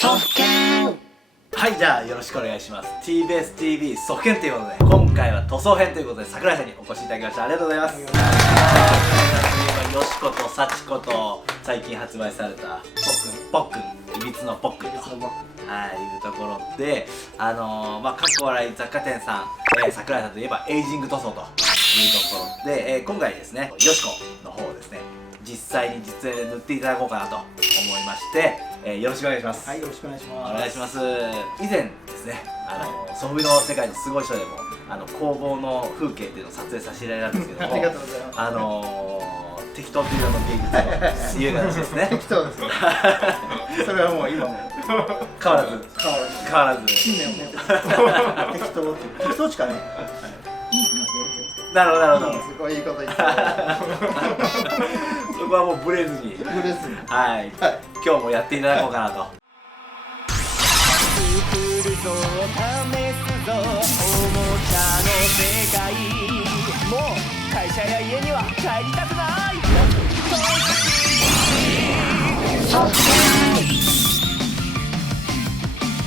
ソフケン。はい、じゃあよろしくお願いします。 TBS TV ソフケンということで、今回は塗装編ということで桜井さんにお越しいただきました。ありがとうございます。よしこと幸子と最近発売されたポックン、いびつのポックンというところで、かっこ笑い雑貨店さん、桜井さんといえばエイジング塗装というところで、今回ですね、よしこの方をですね、実際に実演で塗っていただこうかなと思いまして、よろしくお願いします。はい、よろしくお願いします。お願いします。以前ですね、ソフビの世界のすごい人でも工房の風景っていうのを撮影させていただいたんですけども、ありがとうございます。適当っていうの芸術という形ですね。適当ですね。それはもう今も変わらず信念を持って適当って適当しかね。なるほど。すごいいいこと言って。そこはもうブレずに、はい、今日もやっていただこうかなと。作るぞ試すぞおもちゃの世界、もう会社や家には帰りたくない。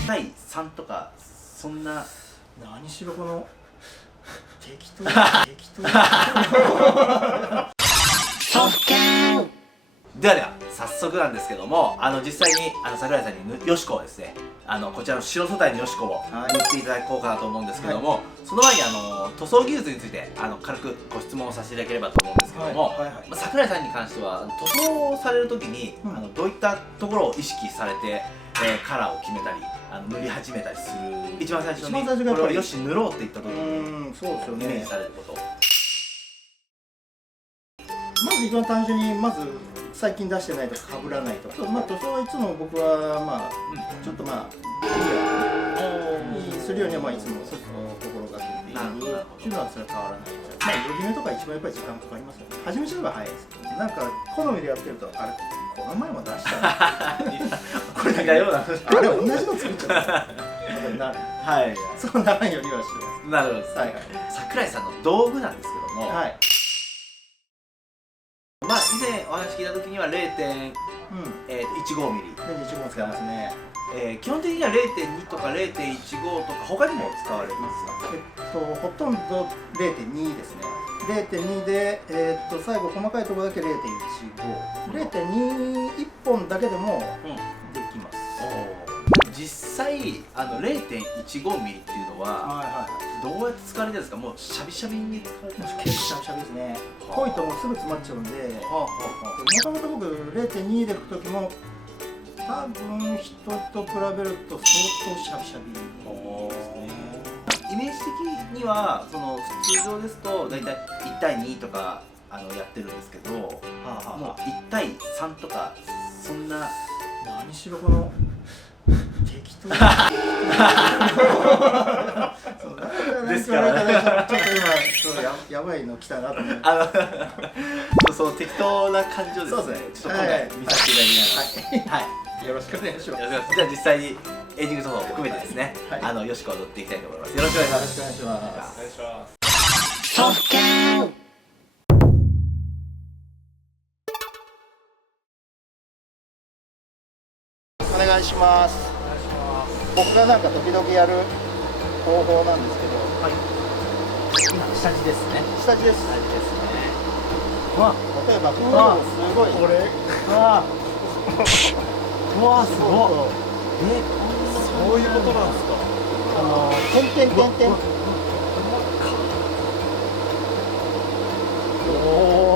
第3とかそんな何しろこの適当では早速なんですけども、実際に桜井さんによしこをですね、こちらの白素体のよしこを塗っていただこうかなと思うんですけども、その前に塗装技術について軽くご質問をさせていただければと思うんですけども、桜井さんに関しては塗装をされるときにどういったところを意識されて、カラーを決めたり塗り始めたりする、一番最初にこれをよし塗ろうって言った時にイメージされること。まず一番単純に最近出してないとか被らないとか、塗装はいつも僕はちょっとクリアにするようにはいつも心がけているっていうのはそれは変わらない。色決めとか一番やっぱり時間かかりますよね。始めちゃえば早いですけど、なんか好みでやってるとあれこの前も出したなこれ似たようなあれ同じの作っちゃうなる。そうならんようにはしてます。なるほど。桜井さんの道具なんですけども、以前お話聞いたときには 0.15 ミリ0.15使いますね。基本的には 0.2 とか 0.15 とか他にも使われますか？ほとんど 0.2 ですね。0.2 で、最後細かいところだけ 0.15、0.21 本だけでもできます。実際0.15 ミリっていうのはどうやって使われてるんですか？もうシャビシャビに使われてるんですか？結構シャビシャビですね。濃いともうすぐ詰まっちゃうんで、もともと僕 0.2 でいく時も多分人と比べると相当シャビシャビですね。イメージ的には通常ですと大体1対2とかやってるんですけど、もう1対3とかそんな。何しろこの適当ですからね。ちょっと今やばいの来たなと思って。その適当な感じをですね、ちょっと今回見させていただきながら、よろしくお願いします。じゃあ実際にエイジング塗装を含めてですね、よしこを塗っていきたいと思います。よろしくお願いします。よろしくお願いします。お願いします。ソフケン。お願いします。僕がなんか時々やる方法なんですけど、今下地ですね。下地です。例えばこのすごいこれうわすごい。そういうことなんですか？点々お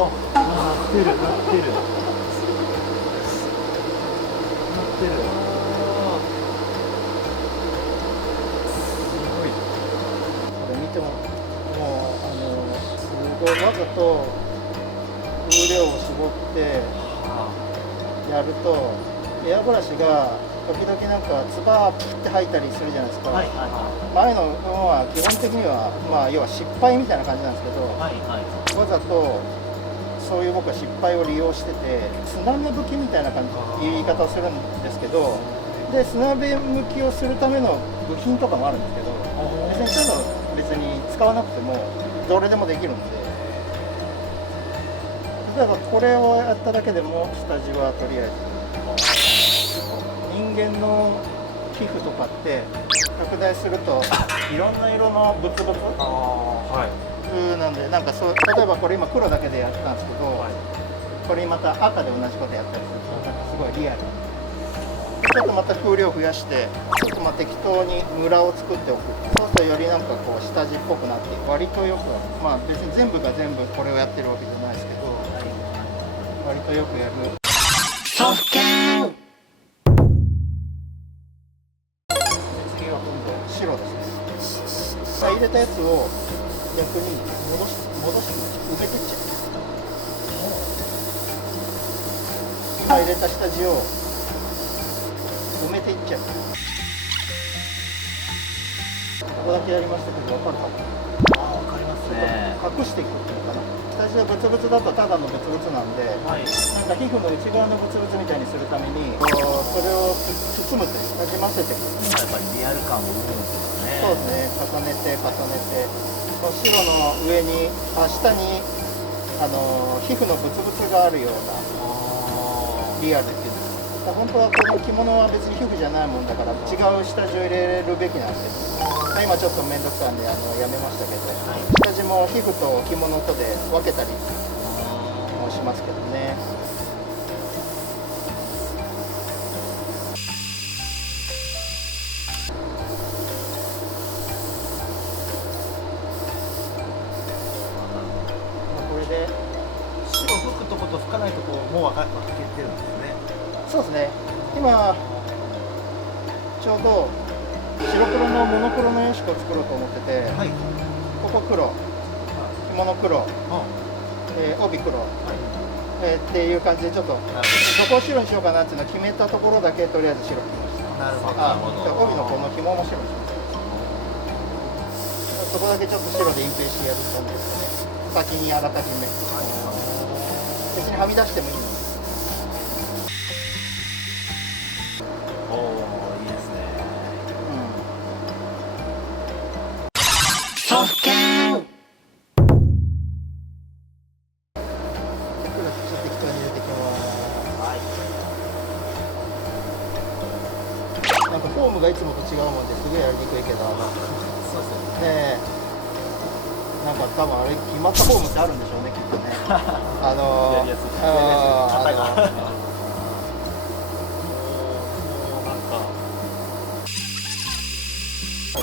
お、なってる。これ見てもすごいわざと風量を絞ってやるとエアブラシが時々なんかつばプって吐いたりするじゃないですか。前のものは基本的には要は失敗みたいな感じなんですけど、わざとそういう僕は失敗を利用してて、砂目拭きみたいな言い方をするんですけど、で砂目拭きをするための部品とかもあるんですけど、別にそういうの別に使わなくてもどれでもできるんで、例えばこれをやっただけでも下地はとりあえず人間の皮膚とかって拡大するといろんな色のブツブツなんで、なんかそう、例えばこれ今黒だけでやったんですけど、これまた赤で同じことやったりするとなんかすごいリアル。ちょっとまた風量増やしてちょっとまあ適当にムラを作っておく。そうするとよりなんかこう下地っぽくなって割とよく、まあ別に全部が全部これをやってるわけじゃないですけど、割とよくやる。次は今度白ですね。入れたやつを逆に戻して埋めてっちゃう。入れた下地を埋めていっちゃう。ここだけやりましたけど分かるかな。わかりますね。隠していくっていうのかな。下地はブツブツだとただのブツブツなんで、なんか皮膚の内側のブツブツみたいにするためにそれを包むというかなじませていく。やっぱりリアル感を生むんですよね。そうですね。重ねて重ねて、この白の上に下に皮膚のブツブツがあるようなリアルっていうんです。本当はこの着物は別に皮膚じゃないもんだから違う下地を入れるべきなんですけど、今ちょっと面倒くさいんでやめましたけど、下地も皮膚と着物とで分けたりもしますけどね。これで白吹くとこと吹かないとこも分けてるんですね。そうですね。今ちょうど白黒のモノクロのヨシコを作ろうと思ってて、ここ黒、着物黒、帯黒、っていう感じでちょっとどこを白にしようかなっていうのを決めたところだけとりあえず白にしました。なるほど。帯のこの紐も白にしました。そこだけちょっと白で隠蔽してやる感じですね。先にあらかじめ。別にはみ出してもいいので。おお、いいですね。なんかフォームがいつもと違うもんですごいやりにくいけど、そうですね。ねえ、なんか多分あれ決まったフォームってあるんでしょうね、きっとね。やりやすい。肩が。なんか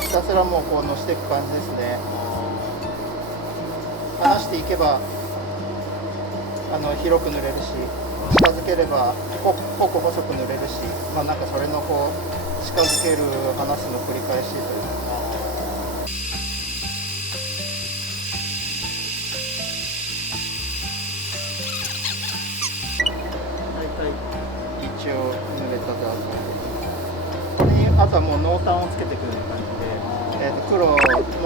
ひたすらもうこう乗せていく感じですね。離していけば広く塗れるし、近づければ濃く細く塗れるし、まあなんかそれのこう近づける離すの繰り返しというか。大体一応塗れたであとで、あとはもう濃淡をつけていくような感じで、黒をもっ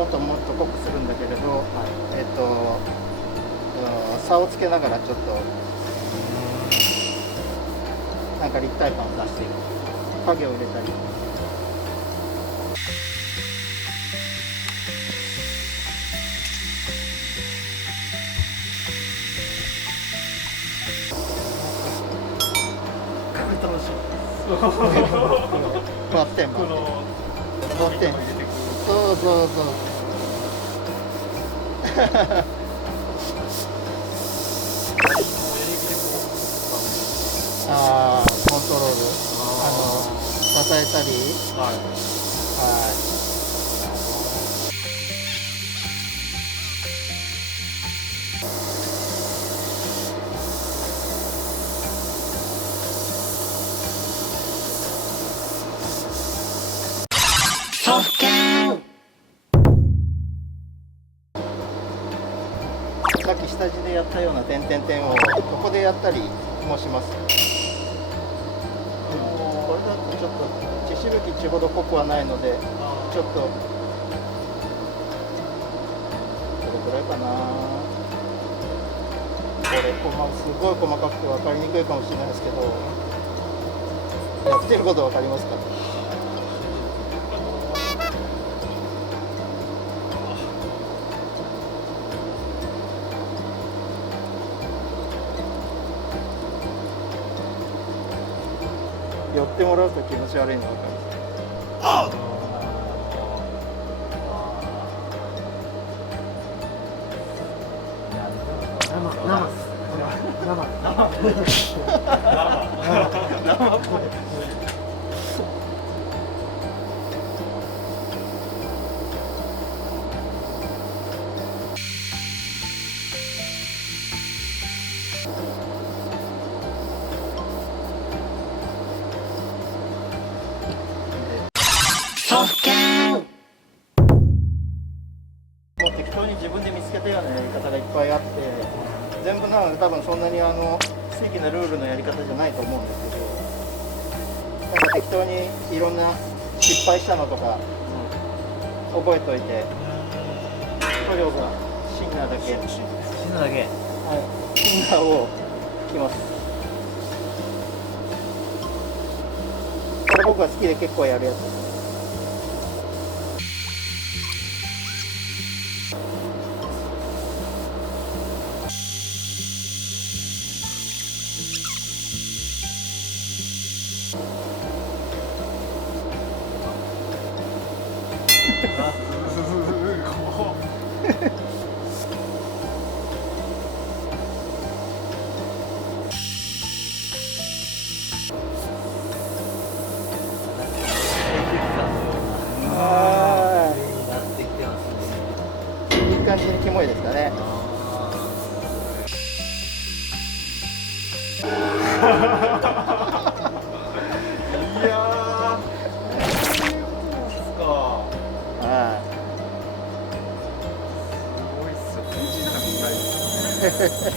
ともっと濃くするんだけれど、差をつけながらちょっとなんか立体感を出していく、影を入れたり。楽しい。バッテンバッテン。そうそうそう。ああ、コントロール、支えたり、はい。さっき下地でやったような点々点をここでやったりもします。これだとちょっと血しぶきっちほど濃くはないので、ちょっとこれくらいかな。これすごい細かくて分かりにくいかもしれないですけど、やってること分かりますか？4ってもらうと気持ち悪いの分かる。もう適当に自分で見つけたようなやり方がいっぱいあって、全部なんか多分そんなに正規なルールのやり方じゃないと思うんですけど、なんか適当にいろんな失敗したのとか覚えといて、塗料がシンナーだけ、シンナーだけ。はい、シンナーを着ます。これ僕が好きで結構やるやつです。なってきてますね。いい感じにキモいですかね。いやー、そういうことなんですか。はいすごいっすよ。手品が見たいですよね。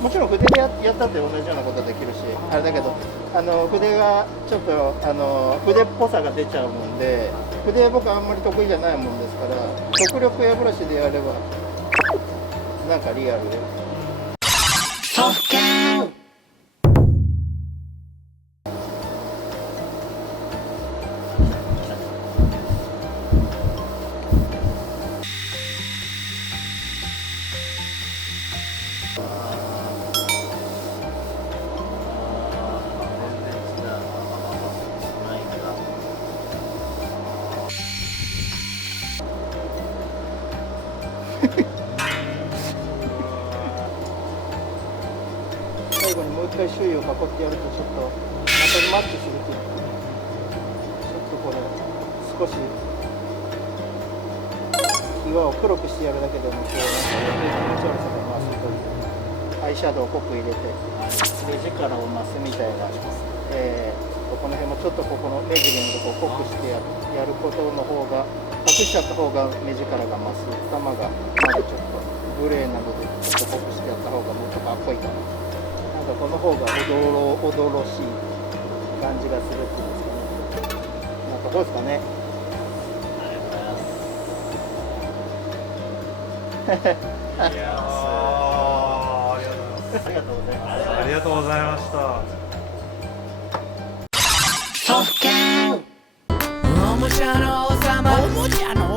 もちろん筆でやったって同じようなことできるし、あれだけど筆がちょっと筆っぽさが出ちゃうもんで、筆僕あんまり得意じゃないもんですから、極力エアブラシでやればなんかリアルで。最後にもう一回周囲を囲ってやるとちょっとまたマッチするというか、ちょっとこれ少し岩を黒くしてやるだけでもこうなんか気持ち悪さが増すという、アイシャドウを濃く入れて目力を増すみたいな、この辺もちょっとここの目尻のとこを濃くしてやることの方が、隠しちゃった方が目力が増す、玉がまだちょっとグレーなのでちょっと濃くしてやった方がもっとかっこいいかな。なんかこの方がおどろしい感じがするっていうんですかね。なんかどうですかね。いやー、ありがとうございます。ありがとうございます。ありがとうございました。おもちゃの王様、おもちゃの